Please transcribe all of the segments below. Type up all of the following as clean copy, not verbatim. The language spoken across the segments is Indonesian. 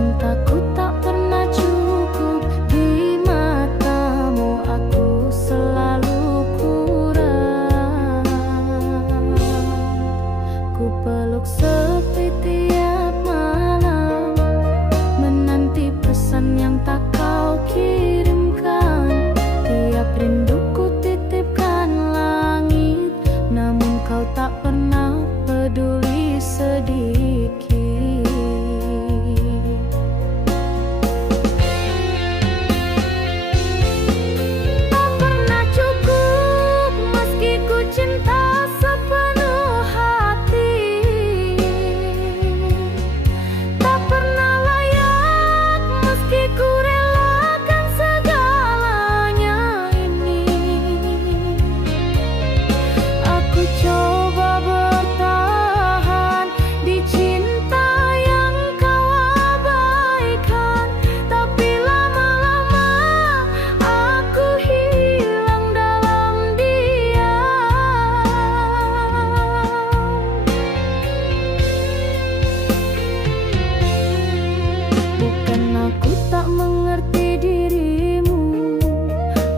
cintaku tak pernah cukup di matamu, aku selalu kurang. Ku peluk sepi tiap malam, menanti pesan yang tak kau kirimkan. Tiap rinduku titipkan langit, namun kau tak pernah peduli sedikit. Tak pernah cukup meski ku cinta sepenuh hati. Tak pernah layak meski ku relakan segalanya ini. Aku coba bertahan di cinta yang kau abaikan, tapi lama-lama aku hilang dalam diam. Bukan aku tak mengerti dirimu,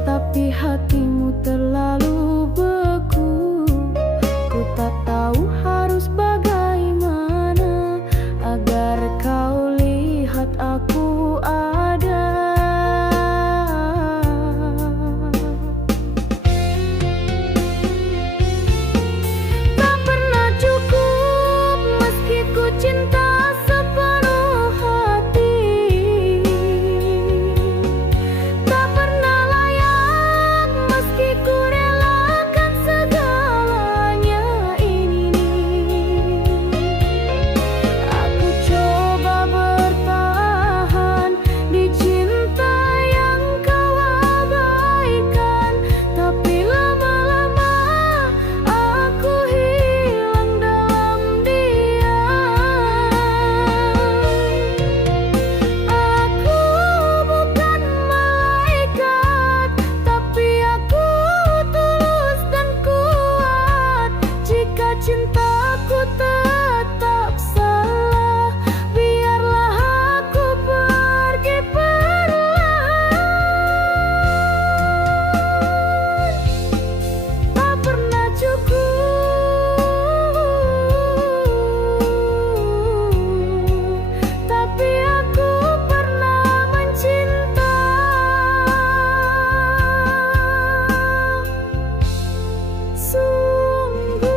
tapi hatimu terlalu beku. Ku tak tahu harus bagaimana agar kau lihat aku ada. Tak pernah cukup meski ku cinta sepenuh hati. Tak pernah layak meski ku relakan segalanya ini. Aku coba bertahan di cinta yang kau abaikan, tapi lama-lama aku hilang dalam diam. Aku bukan malaikat, tapi aku tulus dan kuat. Jika cintaku tetap salah, biarlah aku pergi perlahan. Tak pernah cukup, tapi aku pernah mencinta. Sungguh.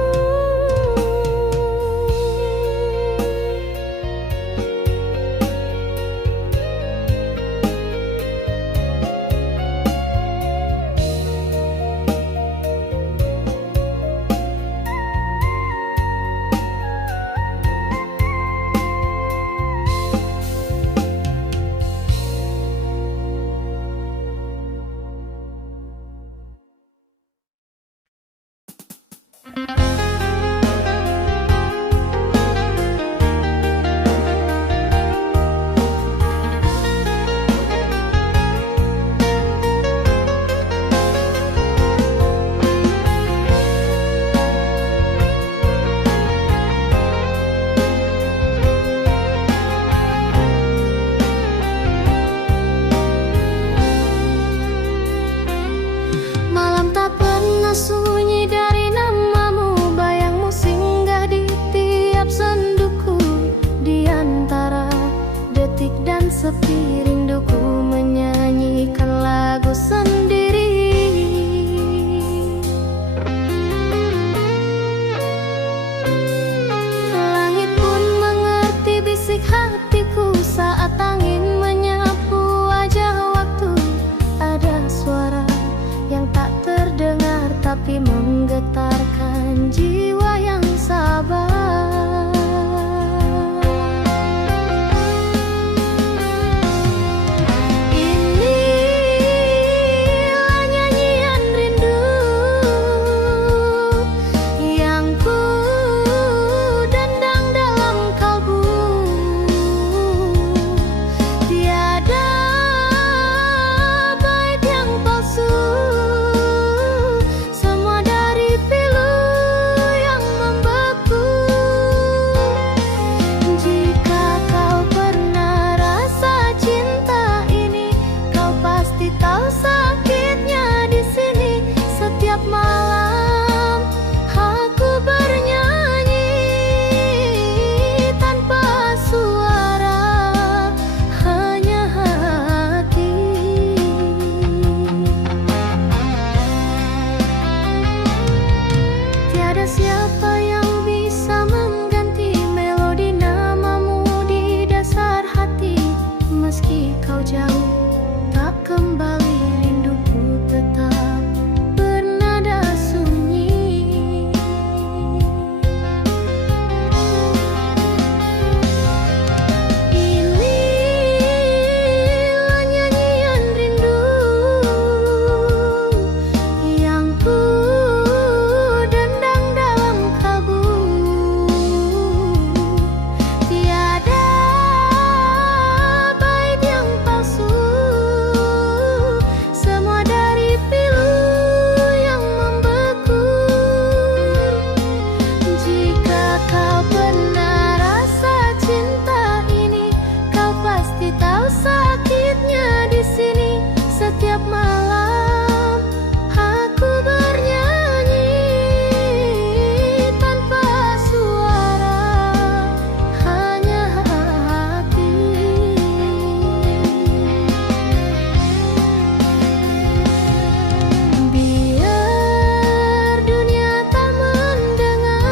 Malam tak pernah sunyi dari namamu, bayangmu singgah di tiap senduku. Di antara detik dan sepi rinduku, menyanyikan lagu sendiri. Langit pun mengerti bisik hatiku saat angin menyapu wajah waktu. Ada suara yang tak terdengar tapi menggetarkan jiwa yang sabar. meski kau jauh, tak kembali, rinduku tetap bernada sunyi. Inilah nyanyian rindu yang ku dendang dalam kalbu. Tiada bait yang palsu, semua dari pilu yang membeku. Jika kau pernah rasa cinta ini, kau pasti tahu sakitnya di sini. Setiap malam aku bernyanyi tanpa suara, hanya hati. Biar dunia tak mendengar,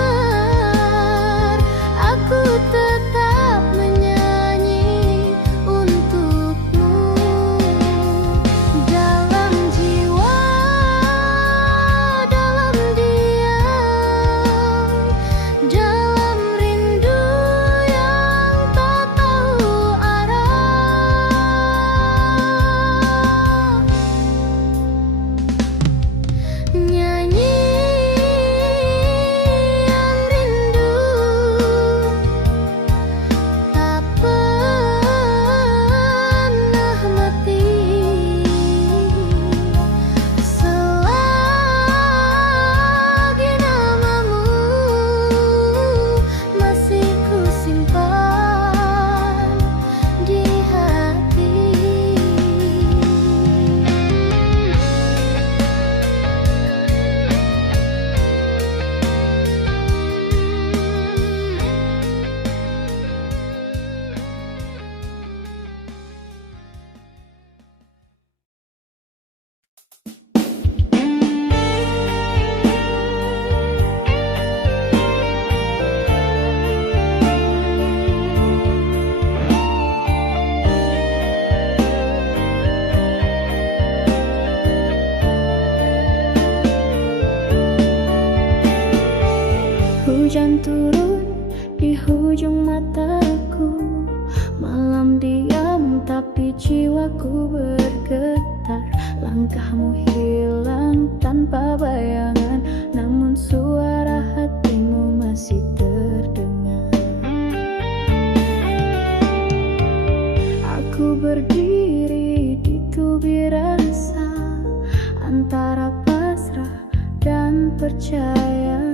aku tetap menyanyi untukmu. Dalam jiwa, dalam diam, dalam rindu yang tak tahu arah. Nyanyian rindu tak pernah mati, selagi namamu masih ku simpan di hati. Hujan turun di hujung mataku, malam diam tapi jiwaku bergetar. Langkahmu hilang tanpa bayangan, namun suara hatimu masih terdengar. Aku berdiri di tubir rasa, antara pasrah dan percaya.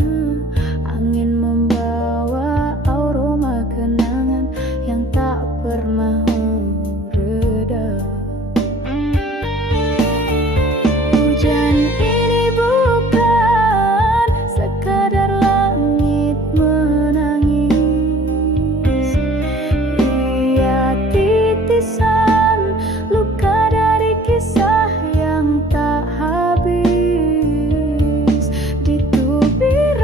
Angin membawa aroma kenangan yang tak pernah reda. Hujan ini bukan sekadar langit menangis, ia titisan luka dari kisah yang tak habis. Di tubir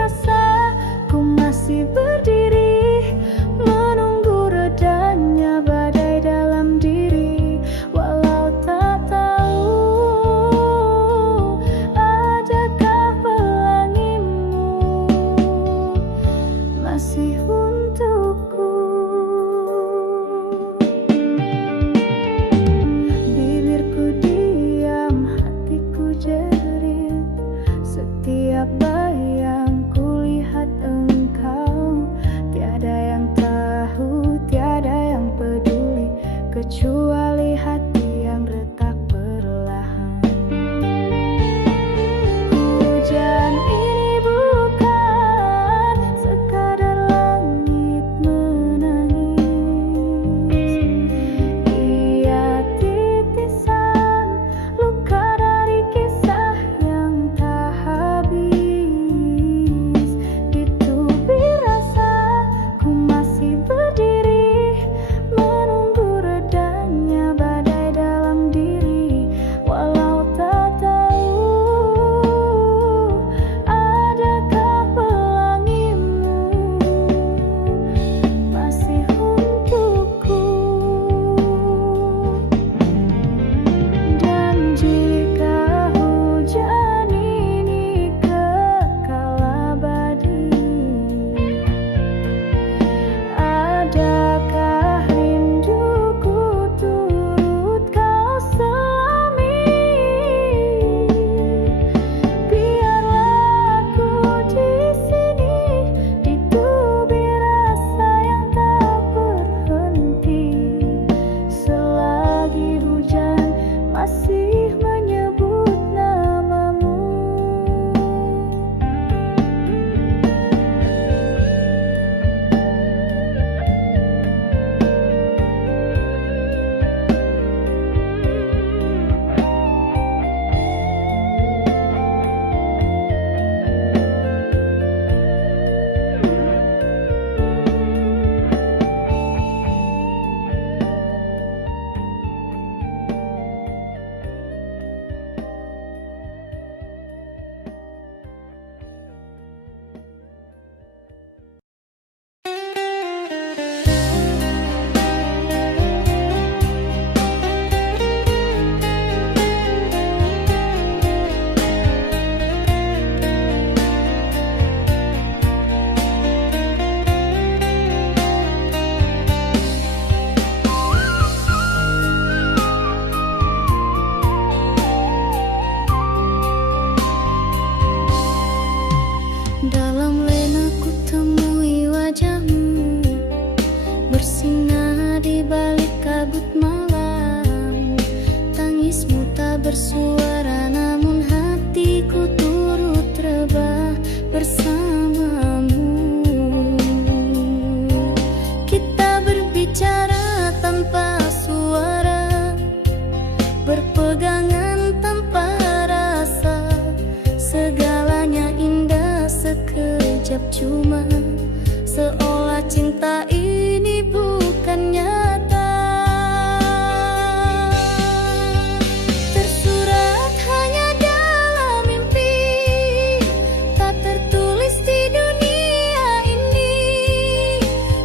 bersuara, namun hatiku turut rebah bersamamu. Kita berbicara tanpa suara, berpegangan tanpa rasa. Segalanya indah sekejap, cuma seolah cinta ini bukan nyata. Tersurat hanya dalam mimpi, tak tertulis di dunia ini.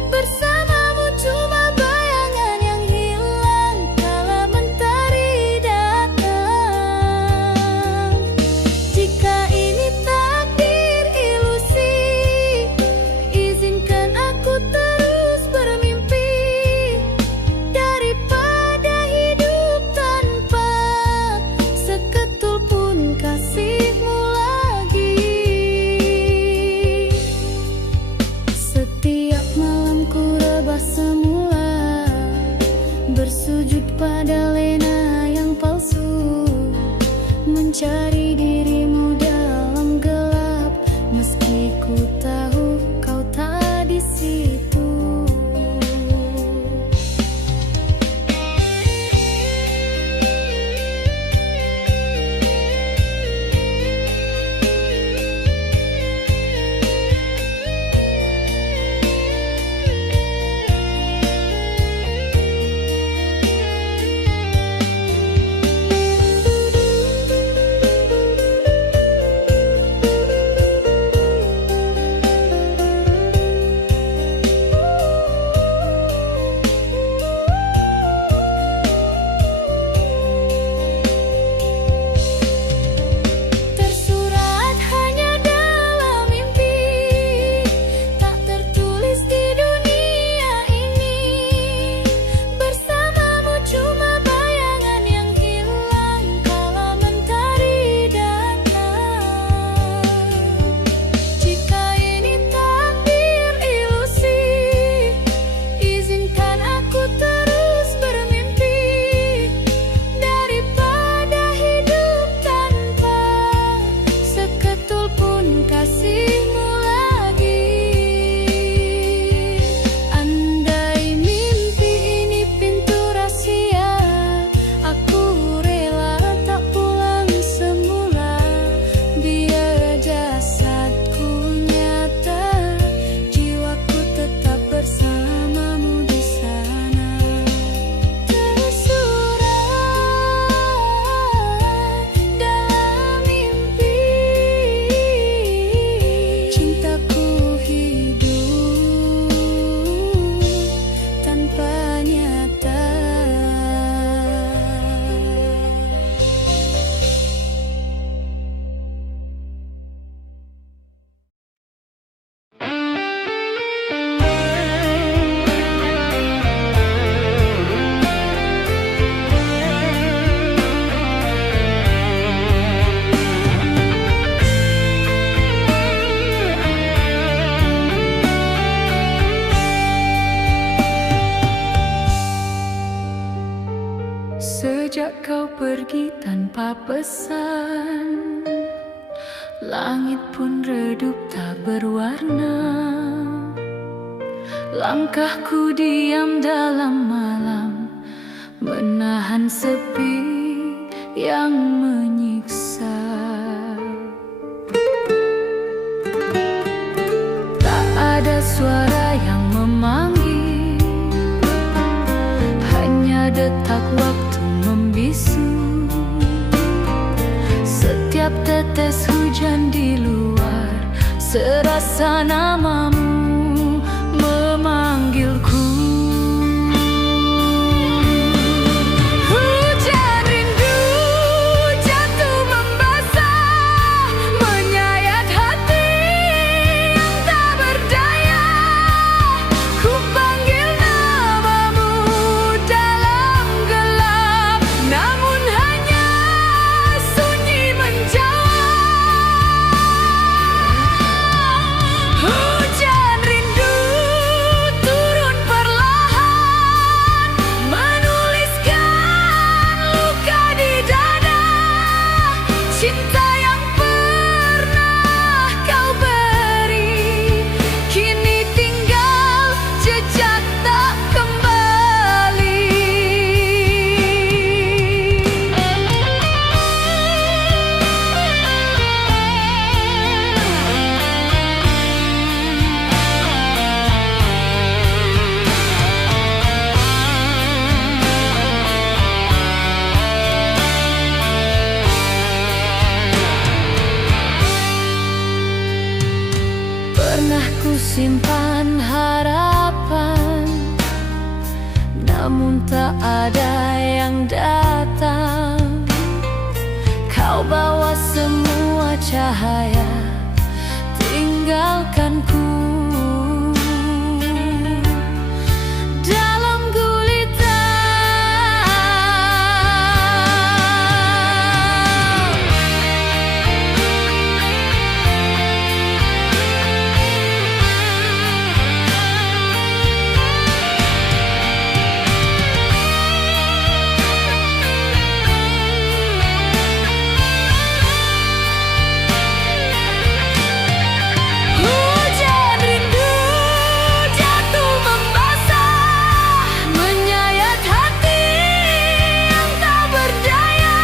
Bersamamu cuma bayangan yang hilang kala mentari datang. Jika ini takdir ilusi, izinkan aku terus bermimpi. Daripada hidup tanpa seketul pun kasihmu lagi. Setiap malam ku rebah semula, bersujud pada lena yang palsu, mencari dirimu dalam gelap, meski ku tahu kau tak di situ. Tersurat hanya dalam mimpi, tak tertulis di dunia ini. Bersamamu cuma bayangan yang hilang kala mentari datang. Jika ini takdir ilusi, izinkan aku terus bermimpi. Daripada hidup tanpa seketul pun kasihmu lagi. Andai mimpi ini pintu rahasia, aku rela tak pulang semula. Biar jasadku nyata, jiwaku tetap bersamamu di sana. Tersurat dalam mimpi, cintaku hidup tanpa nyata. Sejak kau pergi tanpa pesan, langit pun redup tak berwarna. Langkahku diam dalam malam, menahan sepi yang menyiksa. Tak ada suara yang memanggil, hanya detak waktu membisu. Setiap tetes hujan di luar, serasa namamu memanggilku. Hujan rindu jatuh membasah, menyayat hati yang tak berdaya. Ku panggil namamu dalam gelap, namun hanya sunyi menjawab. Hujan rindu turun namun tak ada yang datang. Kau bawa semua cahaya, tinggalkanku dalam gulita. Hujan rindu jatuh membasah, menyayat hati yang tak berdaya.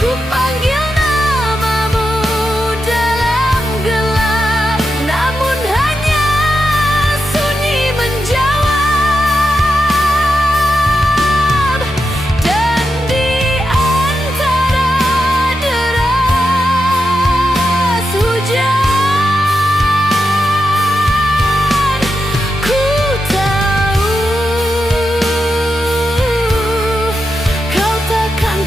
Ku panggil namamu dalam gelap, namun hanya sunyi menjawab. Dan di antara deras hujan, ku tahu kau takkan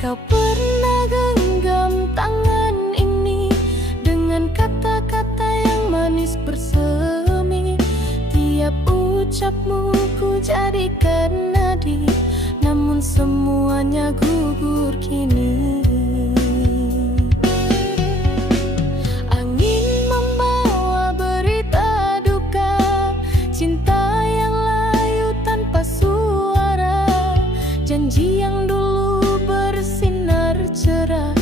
Kau pernah genggam tangan ini dengan kata-kata yang manis bersemi. Tiap ucapmu ku jadikan nadi, namun semuanya gugur kini. Angin membawa berita duka, cinta yang layu tanpa suara. Janji yang dulu bersinar cerah,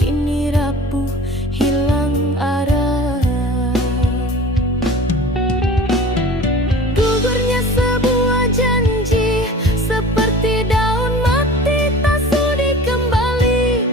kini rapuh hilang arah. Gugurnya sebuah janji, seperti daun mati tak sudi kembali.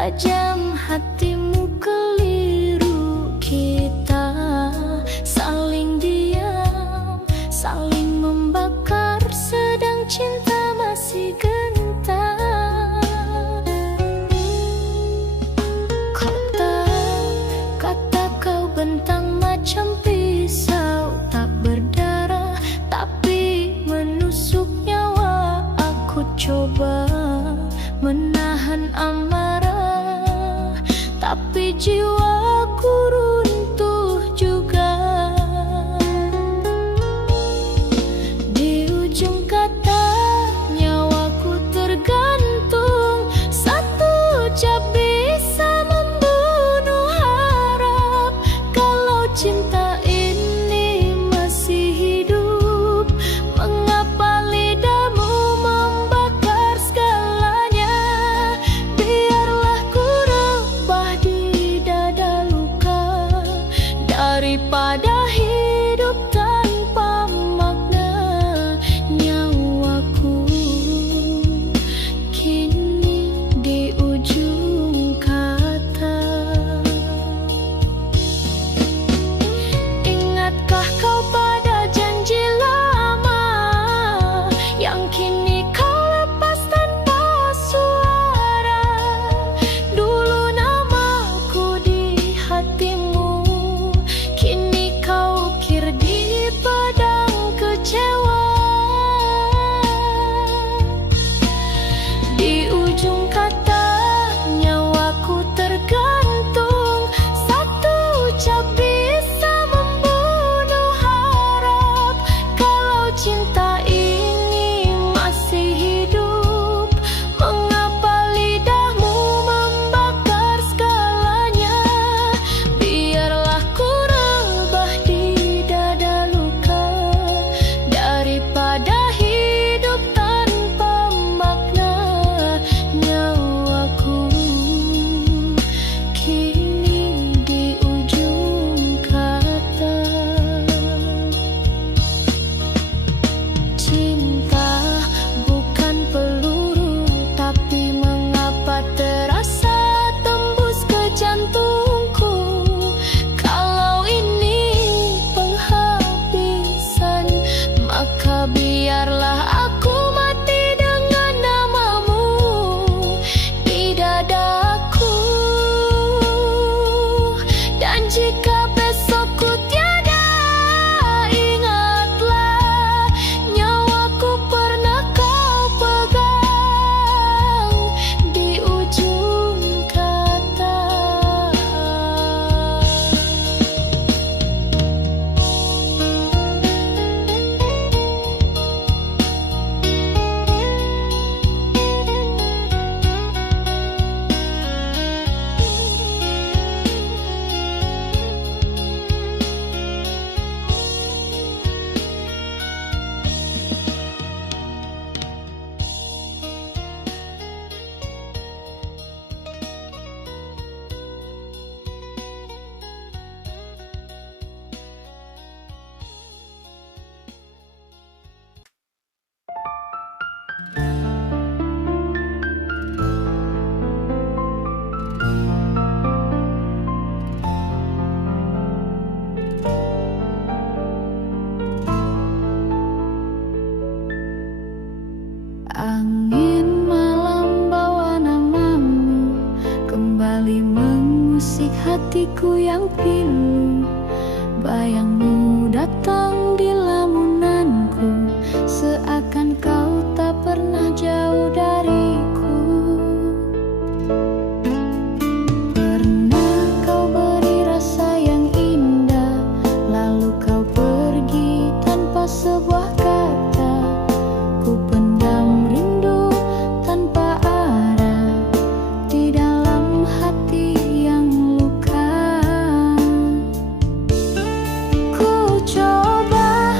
tajam hatimu keliru. Kita saling diam, saling membakar, sedang cinta masih gentar. Kata kau bentang macam pisau, tak berdarah tapi menusuk nyawa. Aku coba menahan amarah, tapi jiwaku runtuh juga. Di ujung kata nyawaku tergantung, satu ucap bisa membunuh harap. Kalau cinta ini masih hidup, mengapa lidahmu membakar segalanya? Biarlah ku rebah di dada luka, daripada hidup tanpa makna. Nyawaku kini di ujung kata. Ingatkah kau pada janji lama yang kini kau lepas tanpa suara? Dulu namaku di hatimu, kini kau ukir di pedang kecewa. Di ujung kata nyawaku tergantung, satu ucap bisa membunuh harap. Kalau cinta ini masih hidup, mengapa lidahmu membakar segalanya? Biarlah ku rebah di dada luka, daripada hidup tanpa makna. Nyawaku kini di ujung kata. Cinta bukan peluru, tapi mengapa terasa tembus ke jantungku? Kalau ini penghabisan, maka biarlah aku mati dengan namamu di dadaku. Dan jika besok ku tiada, ingatlah nyawaku pernah kau pegang di ujung kata. Angin malam bawa namamu, kembali mengusik hatiku yang pilu. Bayangmu datang di lamunanku, seakan kau tak pernah jauh dariku. Pernah kau beri rasa yang indah, lalu kau pergi tanpa sebuah kata. Ku pendam rindu tanpa arah di dalam hati yang luka. Ku coba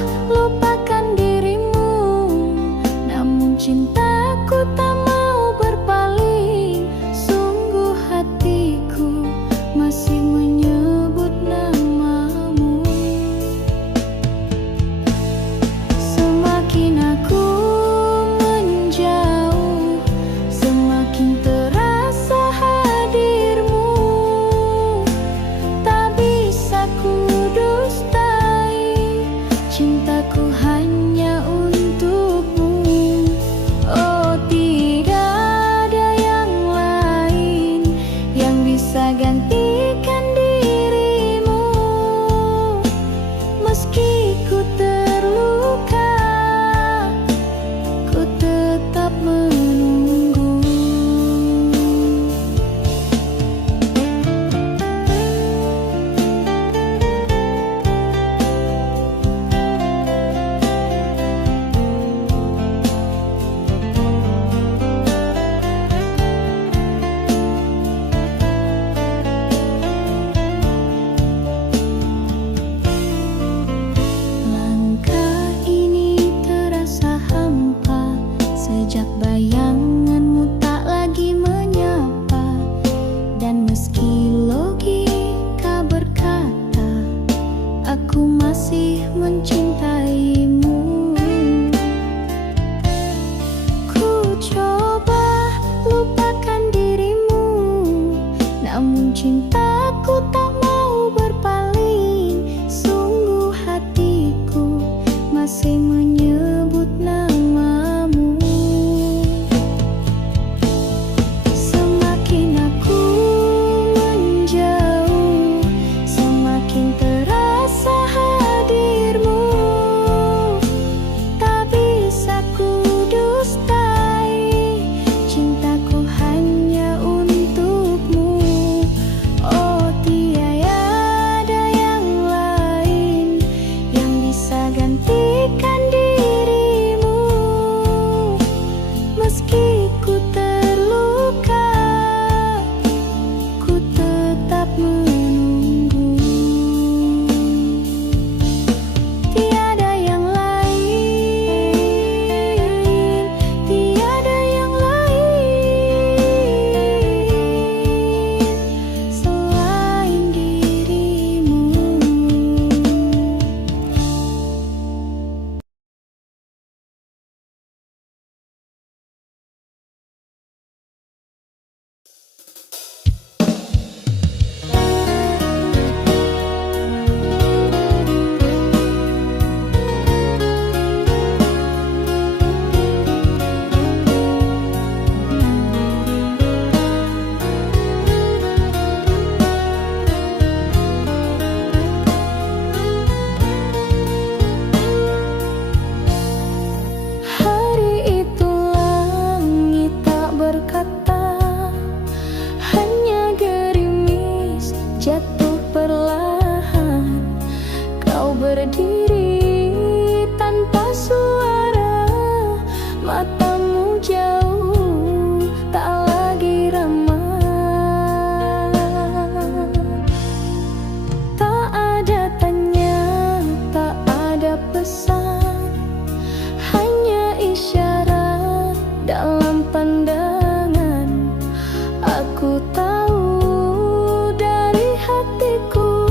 Ku tahu dari hatiku,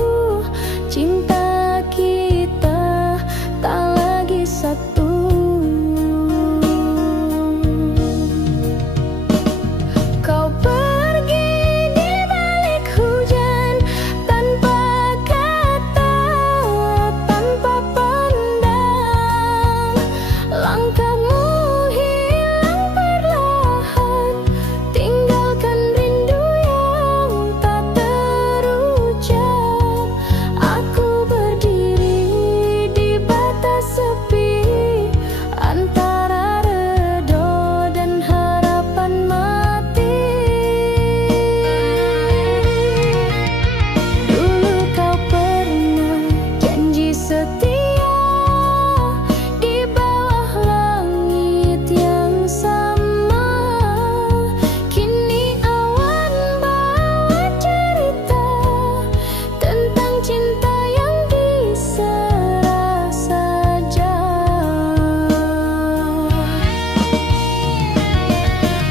cinta kita tak lagi satu. Kau pergi di balik hujan, tanpa kata, tanpa pandang. Langkahmu hilang perlahan, tinggalkan rindu yang tak terucap. Aku berdiri di batas sepi, antara redha dan harapan mati. Dulu kau pernah janji setia di bawah langit yang sama. Kini awan bawa cerita tentang cinta yang diserah saja.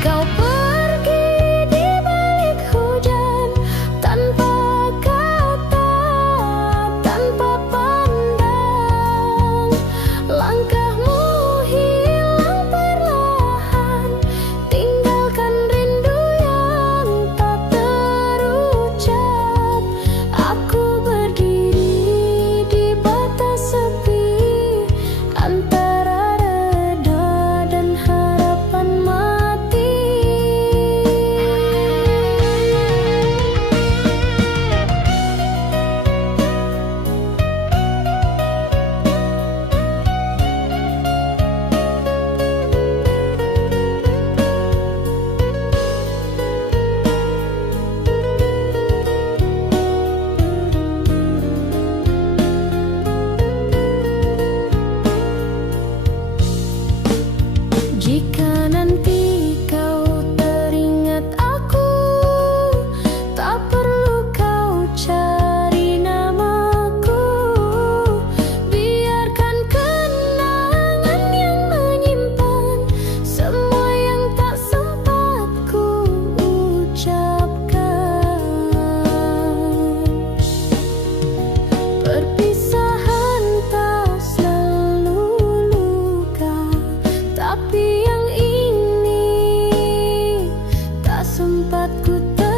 Kau pergi di balik hujan, tanpa kata, tanpa pandang. Langkahmu hilang perlahan, tinggalkan rindu yang tak terucap. Aku berdiri di batas sepi, antara redha dan harapan mati. Jika nanti kau teringat aku, tak perlu kau cari namaku. Biarkan kenangan yang menyimpan semua yang tak sempat ku ucapkan. Perpisahan tak selalu luka, tapi yang ini tak sempat ku terima.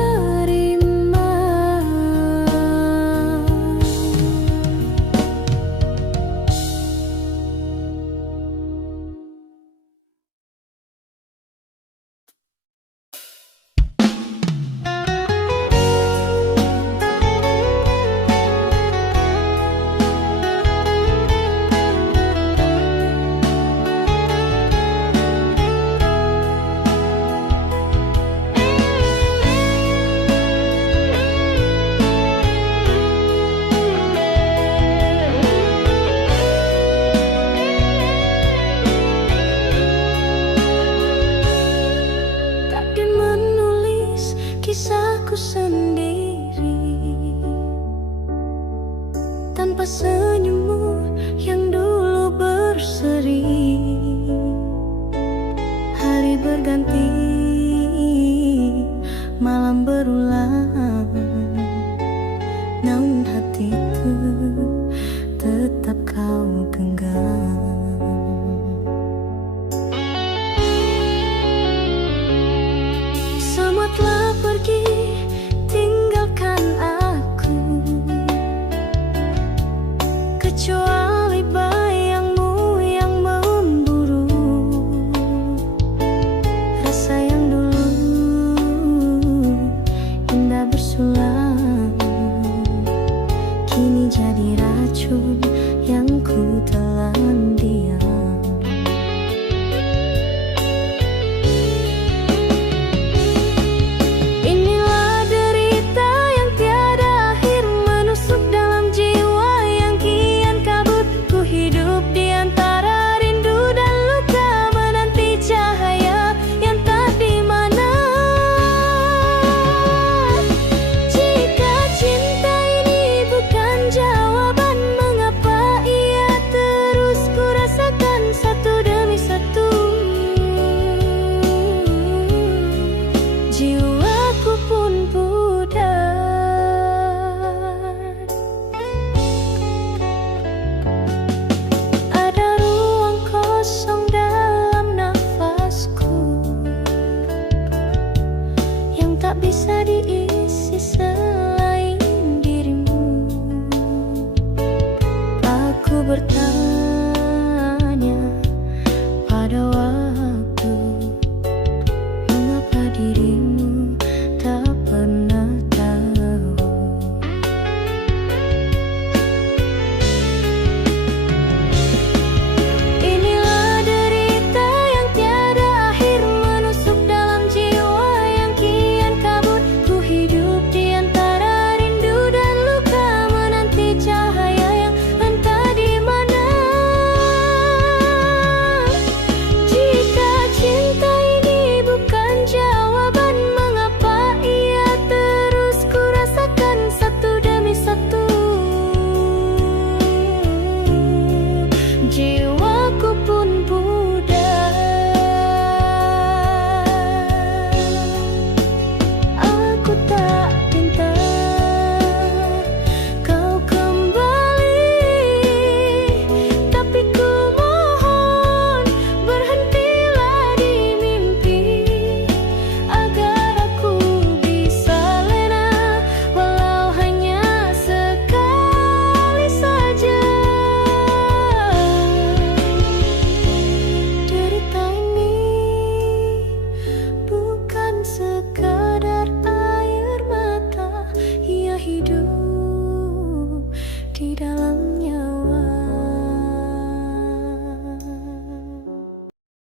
Takdir menulis kisahku sendiri, tanpa senyummu yang dulu berseri. Hari berganti, malam berulang, namun hatiku tetap kau genggam. Semua telah pergi, tinggalkan aku, kecuali bayangmu yang memburu. Rasa yang dulu tidak